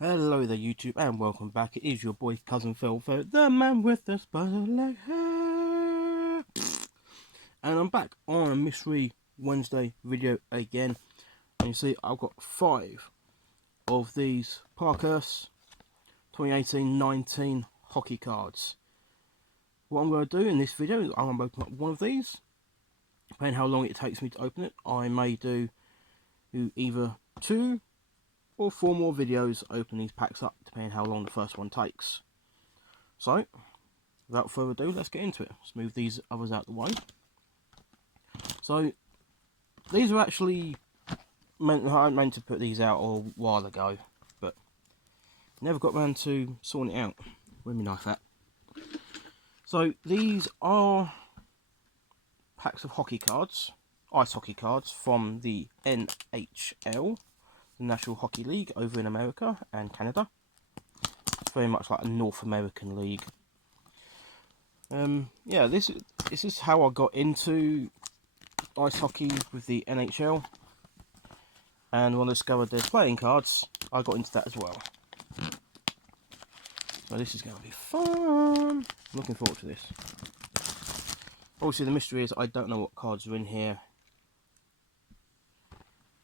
Hello there YouTube and welcome back. It is your boy cousin Phil, the man with the spider-leghair. And I'm back on a Mystery Wednesday video again. And you see I've got 5 of these Parkhurst 2018-19 hockey cards. What I'm going to do in this video is I'm going to open up one of these. Depending how long it takes me to open it, I may do either 2 or 4 more videos open these packs up, depending how long the first one takes. So, without further ado, let's get into it. Let's move these others out the way. So, these are actually I meant to put these out a while ago, but never got around to sorting it out. Where's my knife at? So, these are packs of hockey cards, ice hockey cards from the NHL, the National Hockey League over in America and Canada. It's very much like a North American league. Yeah, this is how I got into ice hockey with the NHL, and when I discovered there's playing cards, I got into that as well. So this is going to be fun. Looking forward to this. Obviously the mystery is I don't know what cards are in here,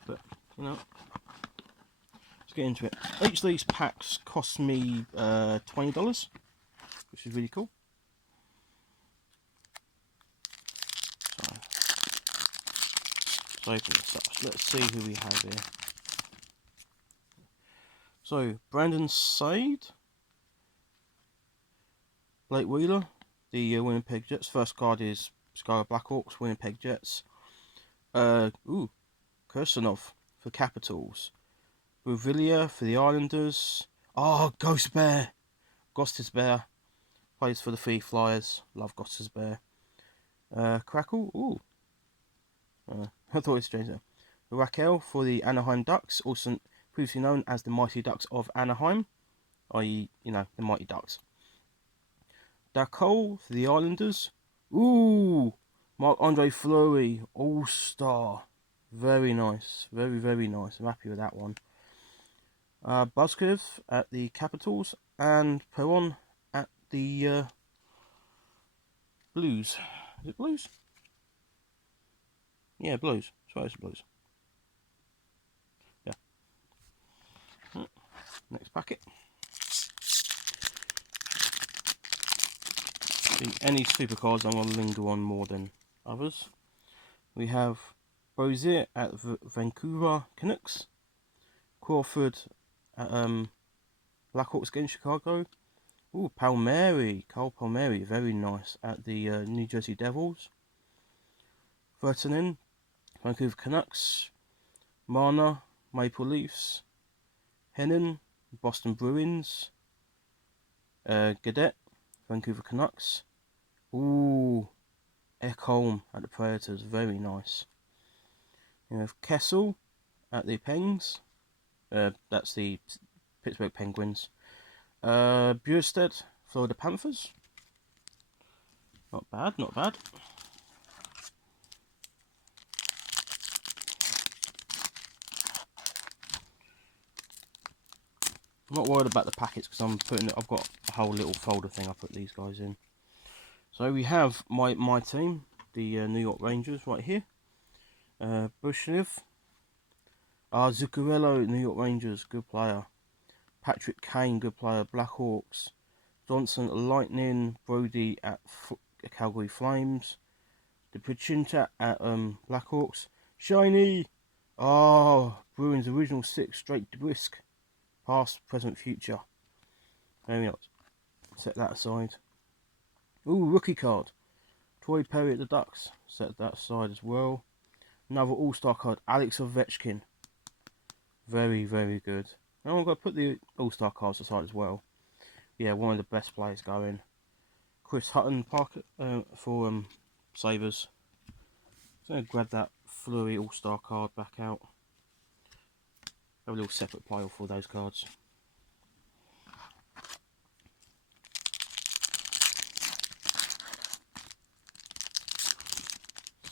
but you know, let's get into it. Each of these packs cost me $20, which is really cool. So let's open this up. Let's see who we have here. So Brandon Saad, Blake Wheeler, the Winnipeg Jets. First card is Chicago Blackhawks, Winnipeg Jets. Kirsanov for Capitals. Bouvillier for the Islanders. Oh, Ghost Bear. Bear plays for the Free Flyers. Love Bear. Crackle. Ooh. I thought it's strange there. Raquel for the Anaheim Ducks, also previously known as the Mighty Ducks of Anaheim, i.e., you know, the Mighty Ducks. Dacole for the Islanders. Ooh, Marc-Andre Fleury, All-Star. Very nice, very nice. I'm happy with that one. Buzzkiv at the Capitals and Perron at the Blues. Is it Blues? Yeah, Blues. Sorry, it's Blues. Yeah. Next packet. Any supercards I'm going to linger on more than others. We have Rozier at Vancouver Canucks. Crawford at Blackhawks against Chicago. Ooh, Carl Palmieri, very nice, at the New Jersey Devils. Vertanen, Vancouver Canucks. Marner, Maple Leafs. Hennen, Boston Bruins. Gadet, Vancouver Canucks. Ooh, Ekholm at the Predators, very nice. We have Kessel at the Pengs. That's the Pittsburgh Penguins. Bjurstedt, Florida Panthers. Not bad, not bad. I'm not worried about the packets because I've got a whole little folder thing I put these guys in. So we have my team, the New York Rangers, right here. Bushnev. Zuccarello, New York Rangers, good player. Patrick Kane, good player, Blackhawks. Johnson, Lightning. Brody at Calgary Flames. DePichinta at Blackhawks. Shiny! Oh, Bruins original 6, straight to brisk. Past, present, future. Very nice. Set that aside. Ooh, rookie card. Troy Perry at the Ducks. Set that aside as well. Another all-star card. Alex Ovechkin. Very good. Now I'm going to put the all-star cards aside as well. Yeah, one of the best players going. Chris Hutton Parker for Sabres. So I'm going to grab that Fleury all-star card back out. Have a little separate pile for those cards.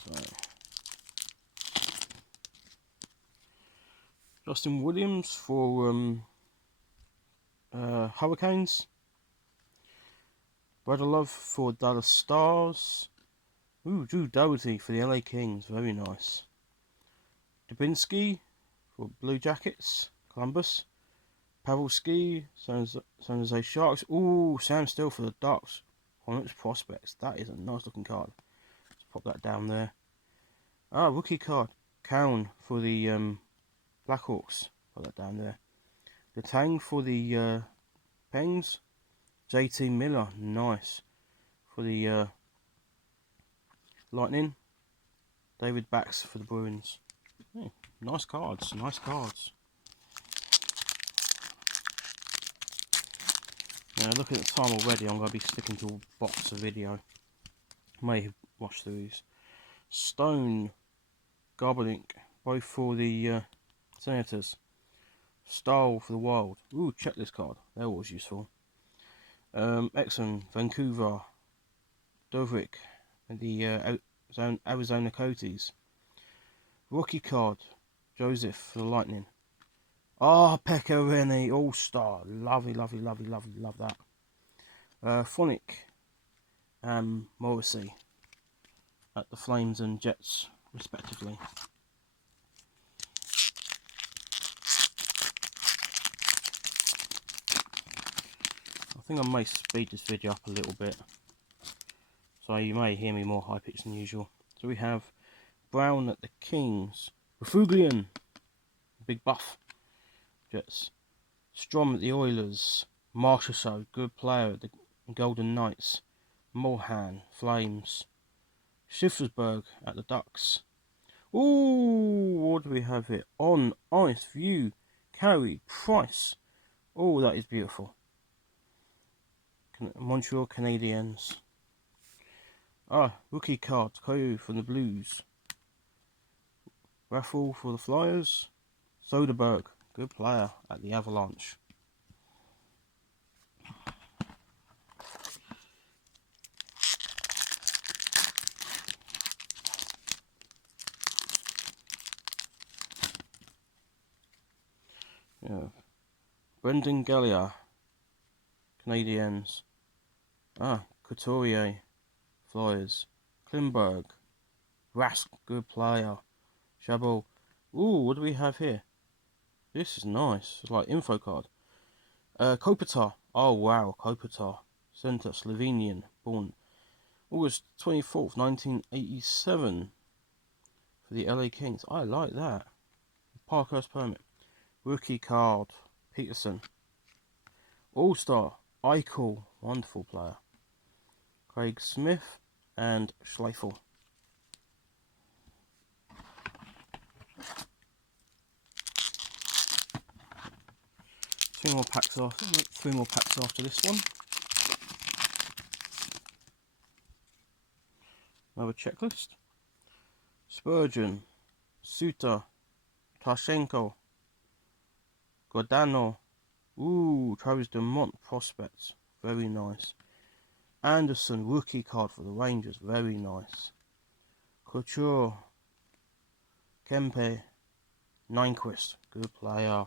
So, Justin Williams for Hurricanes. Love for Dallas Stars. Ooh, Drew Doughty for the LA Kings. Very nice. Dubinsky for Blue Jackets. Columbus. Pavelski, San Jose Sharks. Ooh, Sam Steele for the Ducks. Hornets Prospects. That is a nice looking card. Let's pop that down there. Rookie card. Cowan for the Blackhawks. Put that down there. The Tang for the Pengs. JT Miller. Nice. For the Lightning. David Bax for the Bruins. Oh, nice cards. Nice cards. Now, looking at the time already, I'm going to be sticking to a box of video. May watch through these. Stone, Garbodink, both for the Senators. Stahl for the Wild. Ooh, check this card. They're always useful. Exxon, Vancouver, Dovrik, and the Arizona Coyotes. Rookie card, Joseph for the Lightning. Pekka Rinne, All-Star. Lovely, lovely, lovely, lovely. Love that. Phonic and Morrissey at the Flames and Jets, respectively. I think I may speed this video up a little bit, so you may hear me more high pitched than usual. So we have Brown at the Kings, Refuglian, big buff, Jets. Strom at the Oilers, Marchessault, good player at the Golden Knights, Mohan, Flames, Schiffersberg at the Ducks. Ooh, what do we have here? On Ice View, Carey Price. Oh, that is beautiful. Montreal Canadiens. Rookie card, Koyu from the Blues. Raffle for the Flyers. Soderberg, good player at the Avalanche. Yeah. Brendan Gallagher, Canadiens. Couturier, Flyers. Klimberg, Rask, good player. Chabot. Ooh, what do we have here? This is nice. It's like info card. Kopitar. Oh wow, Kopitar. Center, Slovenian, born August 24th, 1987. For the LA Kings. I like that. Parkhurst permit. Rookie card, Peterson. All-Star, Eichel, wonderful player. Craig Smith and Schleifer. Three more packs after this one. Another checklist. Spurgeon, Suter, Tashenko, Godano. Ooh, Travis Dumont prospects. Very nice. Anderson, rookie card for the Rangers. Very nice. Couture, Kempe, Nyquist. Good player.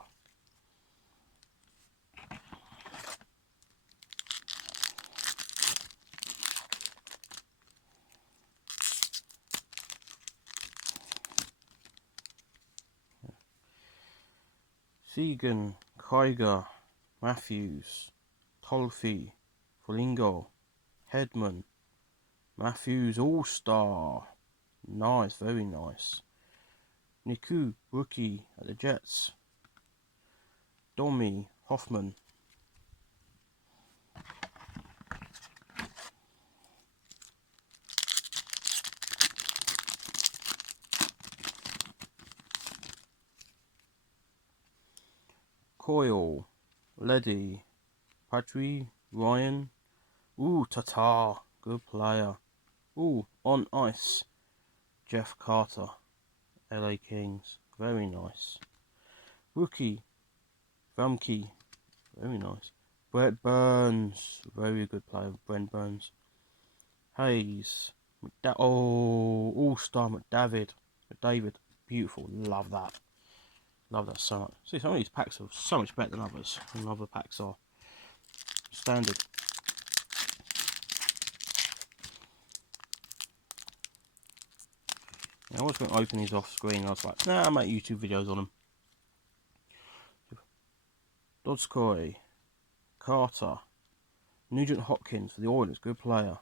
Segan, Krieger, Matthews, Tolfi, Folingo, Hedman, Matthews All-Star. Nice, very nice. Niku, rookie at the Jets. Domi, Hoffman. Coyle, Leddy, Patry, Ryan. Ooh, Tatar, good player. Ooh, on ice, Jeff Carter, LA Kings, very nice. Rookie, Vamke, very nice. Brett Burns, very good player, Brent Burns. Hayes, All-Star McDavid, beautiful, love that so much. See, some of these packs are so much better than others, packs are. standard. I was going to open these off screen. I was like, nah, I'll make YouTube videos on them. Dodskoy, Carter, Nugent Hopkins for the Oilers, good player.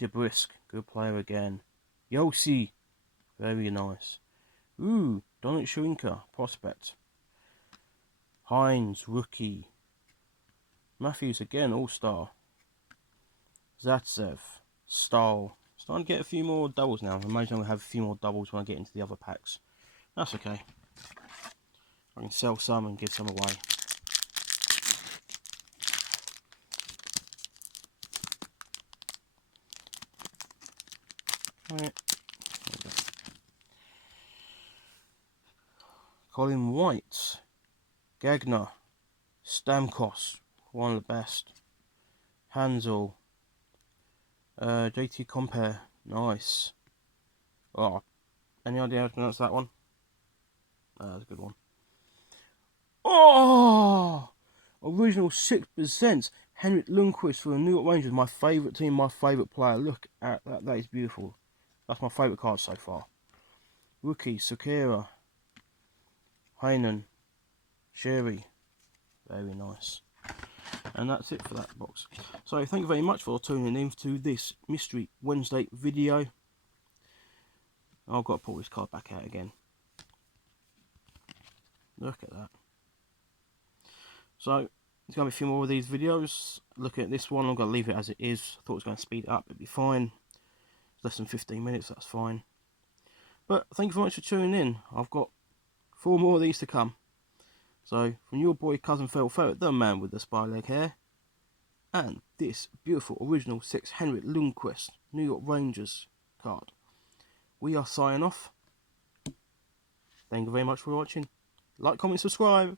DeBrisk, good player again. Yossi, very nice. Ooh, Donut Sharinka, prospect. Hines, rookie. Matthews again, all-star. Zatsev, Stahl. Starting to get a few more doubles now. I imagine I'm going to have a few more doubles when I get into the other packs. That's okay. I can sell some and give some away. Right. Colin White, Gagner, Stamkos, one of the best. Hansel, JT Compare, nice. Oh, any idea how to pronounce that one? That's a good one. Oh, original 6%. Henrik Lundqvist for the New York Rangers, my favourite team, my favourite player. Look at that, that is beautiful. That's my favourite card so far. Rookie, Sakura, Heinen, Sherry, very nice. And that's it for that box. So thank you very much for tuning in to this Mystery Wednesday video. I've got to pull this card back out again. Look at that. So there's going to be a few more of these videos. Looking at this one, I'm going to leave it as it is. I thought it was going to speed it up, it'd be fine. It's less than 15 minutes, that's fine. But thank you very much for tuning in. I've got 4 more of these to come. So from your boy Cousin Phil Ferret, the man with the spider leg hair, and this beautiful original 6 Henrik Lundqvist New York Rangers card, we are signing off. Thank you very much for watching. Like, comment, subscribe.